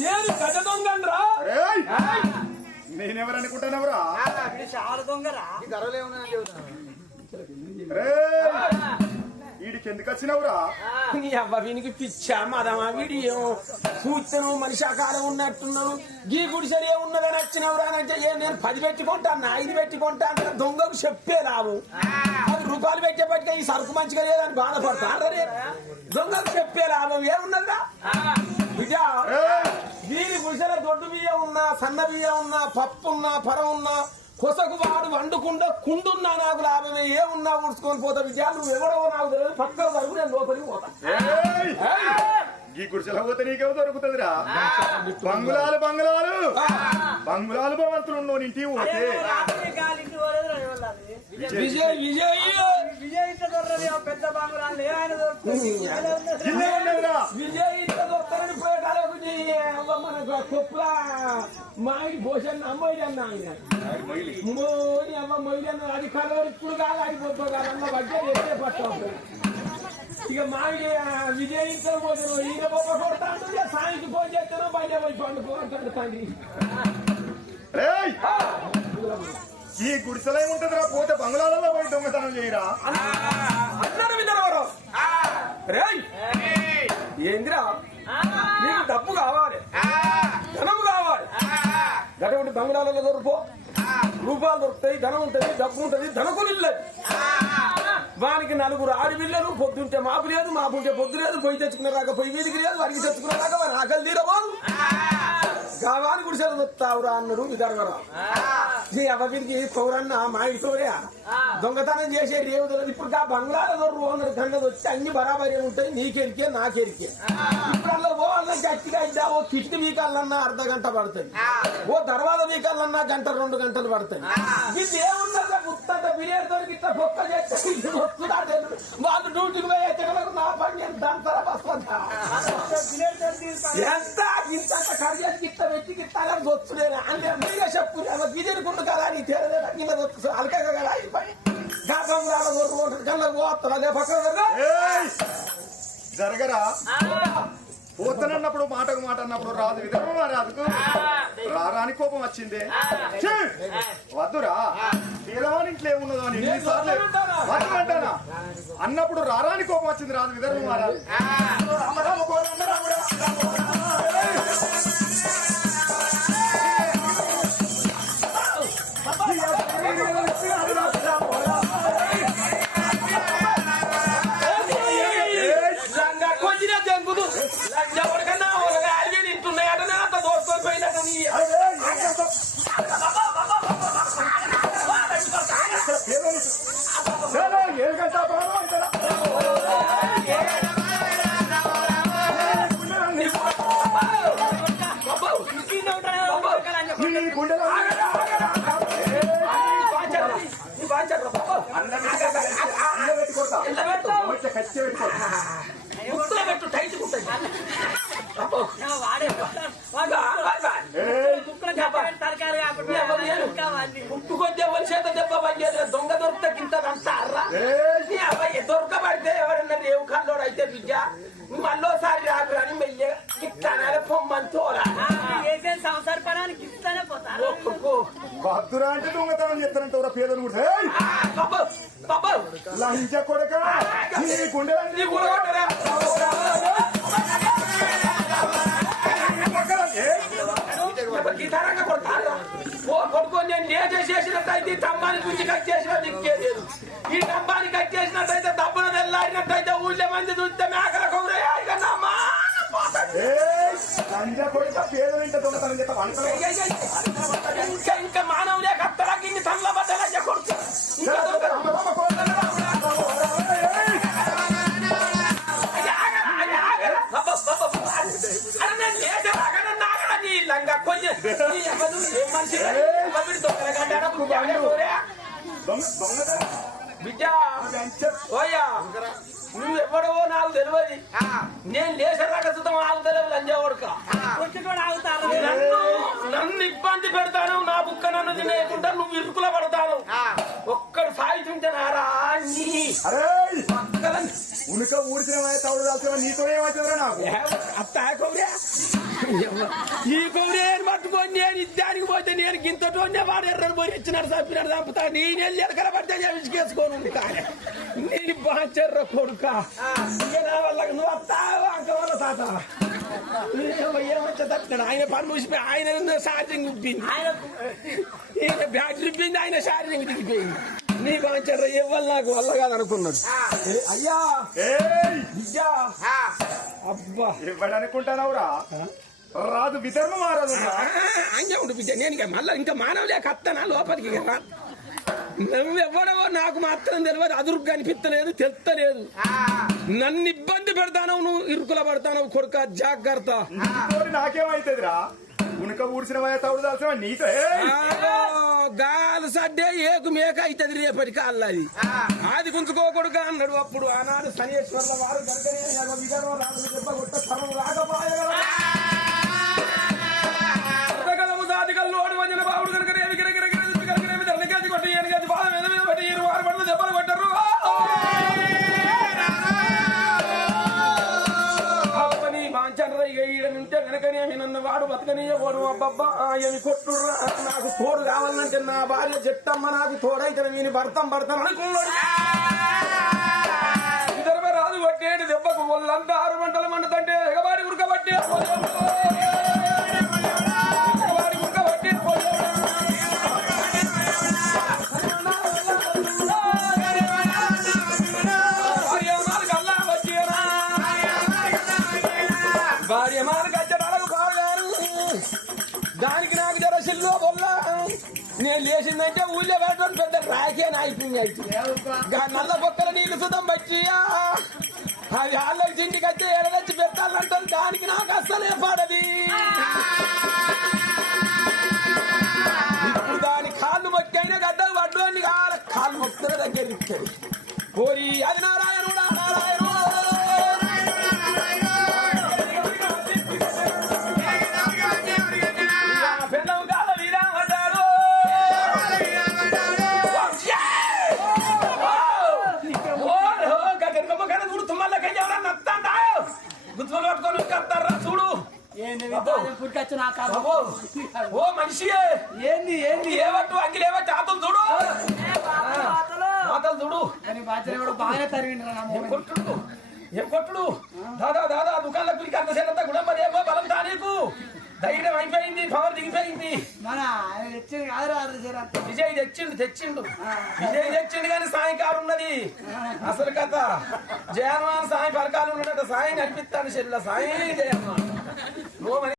నేను గజ దొంగన్రా రేయ్ నేనెవరనుకుంటానవరా ఇది చాలా దొంగరా రేయ్ వీడికి ఎందుకు వచ్చినవురా నీ అవ్వ వీనికి పిచ్చా మదమా వీడియో? చూస్తేను మనిషి ఆకారం ఉన్నట్టున్నాను. గీ గుడిసెలు ఏ ఉన్నదని వచ్చినవురా అంటే నేను పది పెట్టుకుంటా నా ఐదు పెట్టుకుంటా అంటే దొంగకు చెప్పే రావు. పది రూపాయలు పెట్టేపటికే ఈ సరుకు మంచిగా లేదని బాధపడతా రే. దొంగకు చెప్పే లాభం ఏమున్నదా బిడ్డ వీరి గుడిసెల దొడ్డు బియ్యం ఉన్నా సన్న బియ్యం ఉన్నా పప్పు ఉన్నా పరం ఉన్నా కొసకు వాడు వండుకుండా కుండున్నా నాకు లాభమే. ఏమున్నా ఉడుచుకొని పోతా. విద్యా నువ్వు ఎవడో నాకు తెలియదు. పక్కన వరకు నేను లోపలికి పోతా. ఈ గుడిసెల పోతే నీకేమో దొరుకుతుందిరా? బంగుళాలు బంగుళాలు బంగుళాలు భవంతులు పోతే. విజయ్. విజయ్ విజయ్! దొరకదు ఆ పెద్ద ఉన్నదిరా. విజయ్ ఇంట్లో దొరుకుతారని పోయేటాలకు మన కొప్పుల మామిడి భోజనం అమ్మాయి అన్న మోని అమ్మ మొయ్యి అన్న అది కలవరు ఇప్పుడు కాదు అది పొద్దు కాదు. అన్న బట్టే ఎత్తే పట్టు ఇక మామిడి ఆ, విజయ్ ఇంట్లో భోజనం. ఈయన కొడతాడు ఇక సాయంత్రం ఫోన్ చేస్తాను బయట పోయి పండుకో అంటాడు తండ్రి. ఈ గుడిసెలో ఏముంటదిరా? పోతే బంగుళాలలో పోయి దొంగతనం చేయరా? అటువంటి బంగాళాలలో దొరుకు రూపాయలు దొరుకుతాయి ధనం ఉంటుంది డబ్బు ఉంటుంది ధనకులు వానికి నలుగురు ఆడపిల్లలు పొద్దుంటే మాపు లేదు మాపు ఉంటే పొద్దు లేదు పొయ్యి తెచ్చుకునే రాక పొయ్యి మీదికి లేదు వాడికి తెచ్చుకునే రాక వారి ఆకలి తీరబోదు గావాని గుడిసెలు దొరుకుతావురా అన్నారు విధర్మరావు ఈ అవ్వకి పౌరన్న మా ఇంట్లోనే దొంగతనం చేసే రేవుదలు ఇప్పుడు ఆ బంగ్లాల దొరు అన్నారు గంగలు వచ్చి అన్ని బరాబరి ఉంటాయి నీకెరికే నాకెరికే. ఇప్పుడు అలా ఓ అన్న గట్టిగా ఇద్దా ఓ కిటికీ వీకాలన్నా అర్ధ గంట పడుతుంది. ఓ దర్వాజ వీకాలన్నా గంట రెండు గంటలు పడుతుంది. ఇది ఏమున్నదా ముత్తంత బిర్యానీ దొరికి ఇట్లా పొక్క చేస్తే జరగరా? పోతానన్నప్పుడు మాటకు మాట అన్నప్పుడు రాదు విధర్మమా రాదుకు రారాని కోపం వచ్చిందే! వద్దురా. పేదవాని ఇంట్లో ఏమున్నదో అని ఎన్నిసార్లు వద్దు అంటానా? అన్నప్పుడు రారాని కోపం వచ్చింది రాదు విధర్మమా రాదు కుక్కలు కట్టబెట్టి తరకారు కాకుండా ఇంకా వాడిని పుట్టుకొచ్చే వాళ్ళ చేత దెబ్బ పనిచేయలేదు దొంగ దొరికితే కింద అంటారా దొరకబడితే ఎవరన్నా రేవు కల్లోడు అయితే బిడ్డ మళ్ళోసారి రాకురాని మెల్లె గిట్టానే పొమ్మని తోరా సంసార పడానికి ఇస్తానే పోతారు భద్దురా అంటే దొంగతనం చేస్తానంటే ఎవరో పేదలు కూడా లంచ కొడక నీ గుండెలన్నీ కూడగొట్టరా? ఏయ్! కొడుకొని నేను నేట చేసినట్టయితే ఈ స్తంభాన్ని గురించి కట్ చేసిన దిక్కే లేదు ఈ స్తంభాన్ని కట్ చేసినట్టయితే దబ్బున తెల్లారినట్టయితే ఊళ్ళో మంది చూస్తే మేకల కౌరయ్య ఇక నా మాన పోతాడు. బిడ్డ లంచ నువ్వు ఎవడవో నాకు తెలియదు నేను లేచరాక సుతం ఆగుతలేవు లంజా కొడుక నన్ను నన్ను ఇబ్బంది పెడతాను నా బుక్క నన్ను తినేయకుండా నువ్వు ఇరుకుల పడతాను ఒక్కడు అరే పక్కలని. ఉనుక ఊడిసిన తౌడు దాల్చిన నీతో ఏమవుతుందా నాకు అత్త ఈ కొబ్బరి పట్టుకొని నేను ఇద్దానికి పోతే నేను గింతటోనే వాడు ఎర్రని పోయి ఇచ్చినాడు చంపినాడు చంపుతా. నేను వెళ్ళి ఎరకల పడితే విసిగేసుకోను కానీ నీ బాచెర్ర కొడుక. వల్ల నువ్వు వస్తావు? అక్క వల్ల తాత. ఏమొచ్చా తప్పినాడు ఆయన పని మూసిపోయి ఆయన ఛార్జింగ్ ఉప్పింది ఈయన బ్యాటరీ ఉప్పింది ఆయన ఛార్జింగ్ దిగిపోయింది నీ బాచెర్ర ఇవ్వాలి నాకు వల్ల కాదనుకున్నాడు. అయ్యా. అబ్బా. ఇవ్వడనుకుంటానవురా రాదు విధర్మ మారదు అంగే ఉండు బిడ్డ నేను ఇంకా మళ్ళీ ఇంకా మానవులే కత్తనా లోపలికి నువ్వు ఎవడవో నాకు మాత్రం తెలియదు. అదురు కనిపిస్తలేదు తెలుస్తలేదు. నన్ను ఇబ్బంది పెడతాను నువ్వు ఇరుకుల పడతాను కొడుక జాగ్రత్త. నాకేమైతుందిరా? ఉనుక ఊడిసిన తౌడు దాల్చిన నీతో. గాలు సడ్డే ఏకు మేక అవుతుంది రేపటి కాళ్ళది ఆది గుంజుకోకూడదు అన్నాడు అప్పుడు. ఆనాడు శనీశ్వర్ల వారు మాంచండ్ర ఇక ఈడ వెనకనేమి నన్ను వాడు బతకనీయ పోను అబ్బబ్బా ఏమి కొట్టుర్రా? నాకు తోడు కావాలంటే నా భార్య చెట్టమ్మ నాకు తోడైతే నేను భర్తం భర్తం అనుకున్నాడు. ఇద్దరు రాదు కొట్టేడు దెబ్బకు వాళ్ళంతా ఆరు గంటల మండుతంటే ఎగబ భార్య మార్గచ్చడానికి బాగారు దానికి నాకు జర సిల్లో బొల్ల. నేను లేచిందంటే ఊళ్ళో పెట్టడం పెద్ద రాకే అయిపోయింది అయితే. నల్ల బొక్కల నీళ్ళు సుతం వచ్చి అవి వాళ్ళకి చింటికి వచ్చి ఎడదచ్చి పెట్టాలంటారు. దానికి నాకు అస్సలే ఓ మనిషియే ఏంది ఏంది? ఏవట్టు అంగిలు ఏవట్టు ఆతలు చూడు. ఆతలు చూడు. తరిగిండ్రా నా ఏం. కొట్టుడు? ఏం కొట్టుడు? దాదా దాదా దుకాణంలో పిలికి అంత సేనంతా గుణం ఏమో బలం తానీకు ధైర్యం అయిపోయింది పవర్ దిగిపోయింది. విజయ్ తెచ్చిండు తెచ్చిండు. విజయ్ తెచ్చిండు కానీ సాయంకాలం ఉన్నది అసలు కథ. జయహనుమాన్ సాయం పరకాలు ఉన్నట్టు సాయం కనిపిస్తాను చెల్ల సాయం జయహనుమాన్ నువ్వు మరి